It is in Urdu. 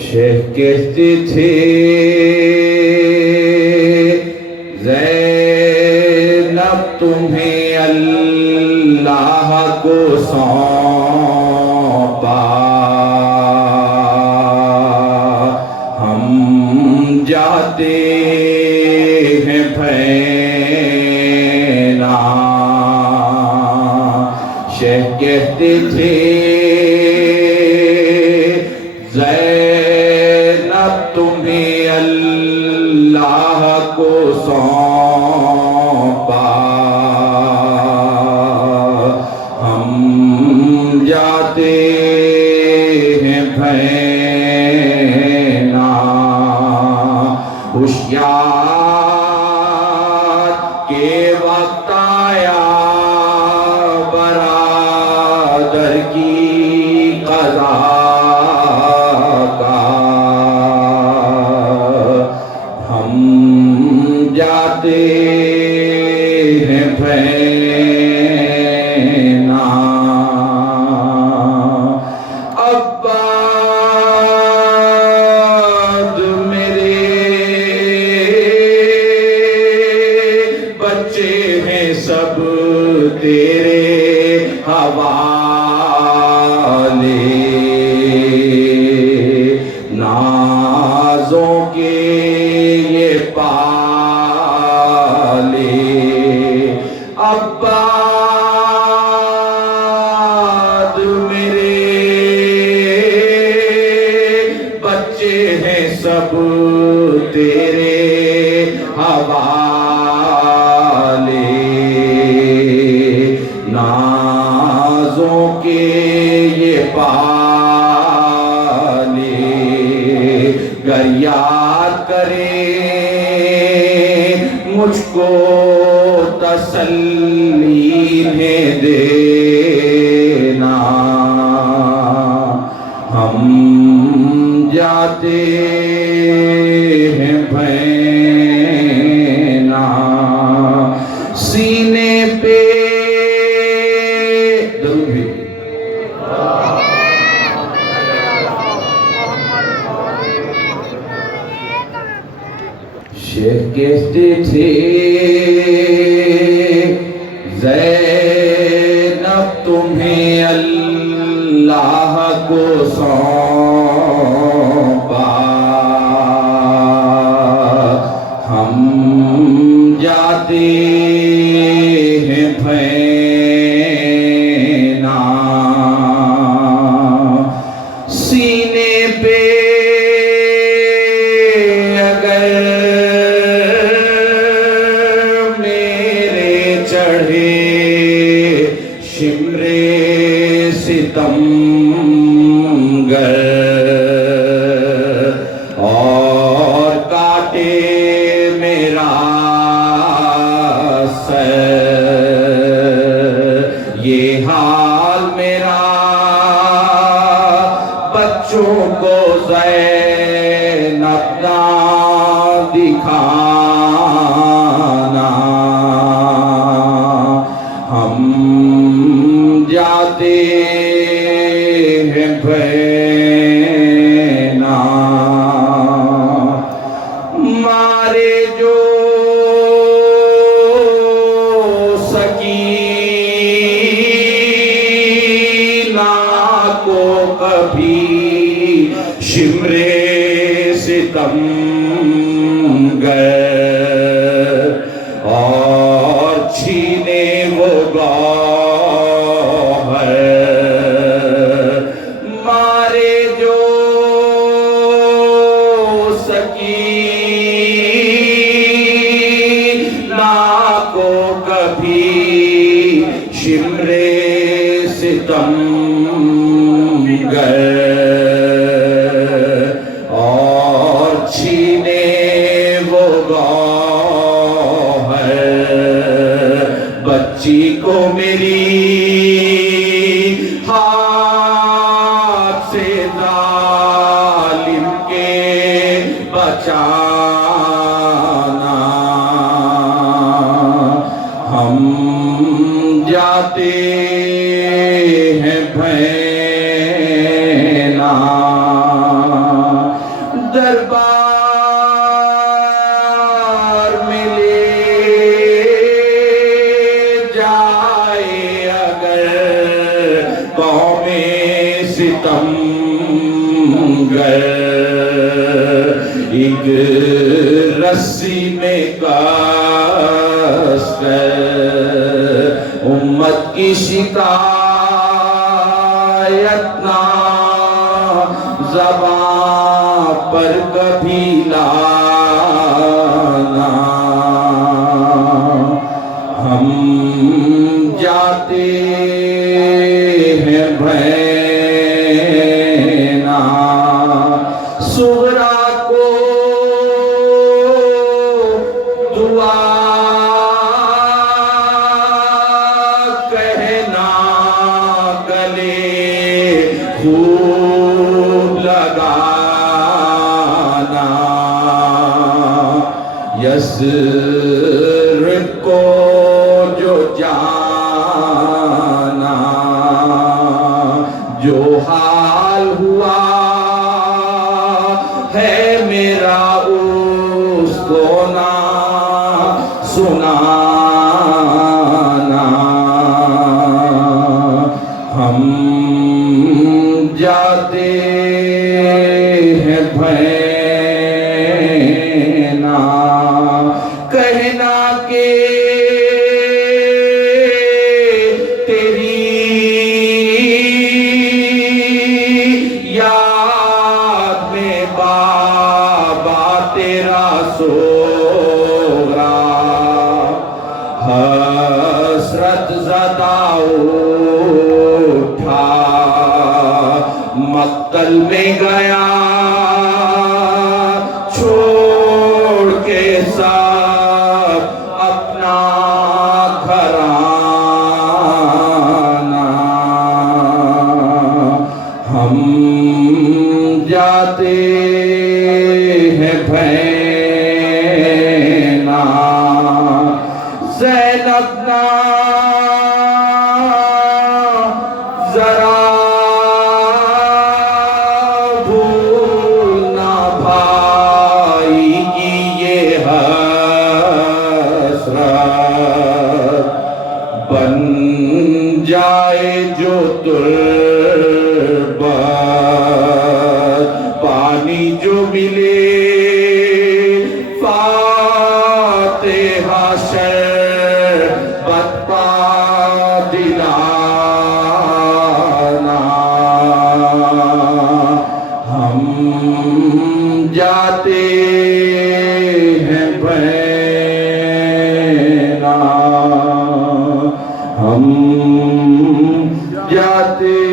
شیخ کہتے تھے زینب تمہیں اللہ کو سونپا، ہم جاتے ہیں بھینا۔ شیخ کہتے تھے زینب تمہیں اللہ کو سونپا، ہم جاتے ہیں بھینا۔ ہوشیار کے وقت آیا برادر کی قضا کا، ہم جاتے ہیں بھینا۔ عباد میرے بچے ہیں سب تیرے حوالے، نازوں کے یہ پالے۔ عباد میرے بچے ہیں سب تیرے حوالے، نازوں کے یہ پالے۔ گر یاد کرے مجھ کو تسلی نے دینا، ہم جاتے ہیں بھینا۔ سینے پہ درود بھی شیخ کہتے تھے زینب تمہیں اللہ کو سونپا، ہم جاتے ہیں بھینا۔ سینے پہ اگر میرے چڑھے شمر ستم گر اور کاٹے میرا سر، یہ حال میرا بچوں کو زینب نہ دکھانا، ہم جاتے ہیں بھینا۔ مارے جو سکینہ کو کبھی شمر ستم گر اور چھینے وہ گوہر، مارے جو سکینہ کو کبھی شمر ستم گر اور چھینے وہ گوہر، بچی کو میری ہاتھ سے ظالم کے بچانا، ہم جا جاتے ہیں بھینا دربار میں لے جائے اگر قوم ستم گر ایک رسی میں کس کر امت کی شکایت نہ زبان پر کبھی لانا ہم جاتے ہیں بھینا صغرا کو دعا کہنا گلے خوب لگانا یثرب کو جو جانا جو حال ہوا ہے میرا اس کو نہ سنانا ہم جاتے ہیں بھینا کہنا کہ تیری یاد میں بابا تیرا سوگرا حسرت زدہ اٹھا مقتل میں گیا چھوڑ کے سب اپنا گھرانہ ہم جاتے ہیں بھینا زینب نہ ذرا بھولنا بھائی کی یہ حسرت بن جائے جو تربت پانی جو ملے فاتحہ شربت پا دلانا ہم جاتے ہیں بھینا ہم جاتے